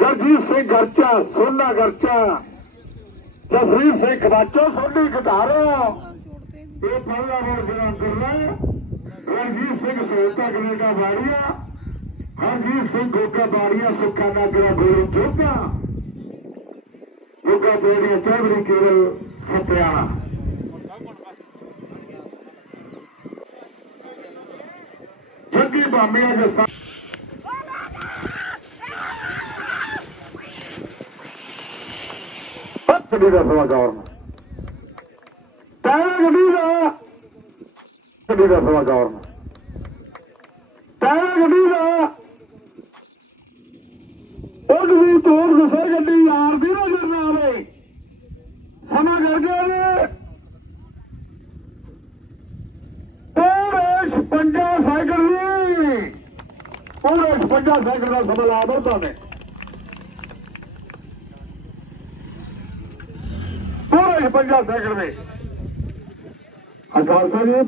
ਗਰਜੀਤ ਸਿੰਘ ਗਰਚਾ, ਸੋਨਾ ਗਰਚਾ, ਜਸਵੀਰ ਸਿੰਘ ਖਵਾਚੋ, ਸੋਢੀ ਘਟਾਰੋ ਇਹ ਪਹਿਲਾ ਵਾਰ ਜਿਹੜਾ ਗੁਰਲਾ ਰਣਜੀਤ ਸਿੰਘ ਸੋਹਤਾ ਕਨੇਡਾ ਬਾੜੀਆ ਹਰਜੀਤ ਸਿੰਘ ਗੋਗਾ ਬਾੜੀਆ ਸੁੱਖਾ ਨਾਗਰਾ ਗੋਲ ਜੋਗਾ। ਗੋਗਾ ਬੇੜੀਆ ਚੌਧਰੀ ਕੇਰਲ ਸਤਿਆਣਾ। ਜੱਗੀ ਬਾਮੀਆਂ ਦੇ ਗੱਡੀ ਦਾ ਸਵਾ ਗੌਰ ਟਾਇਰ ਗੱਡੀ ਦਾ ਗੱਡੀ ਦਾ ਸਵਾ ਗੌਰ ਟਾਇਰ ਗੱਡੀ ਦਾ ਉਹ ਵੀ ਤੋੜ ਦਸੇ ਗੱਡੀ ਯਾਰ ਦੀ ਨਜ਼ਰ ਨਾ ਆਵੇ ਸਮਾਂ ਕਰ ਗਿਆ ਨੇ ਪੂਰੇ 56 ਸਾਈਕਲ ਦੀ ਪੂਰੇ 56 ਸਾਈਕਲ ਦਾ ਸਮਾਂ ਲਾ ਬਰਤਾ ਨੇ ਪੂਰੇ 56 ਸਾਈਕਲ ਦੇ ਅਕਾਲ ਸਾਹਿਬ ਇਹ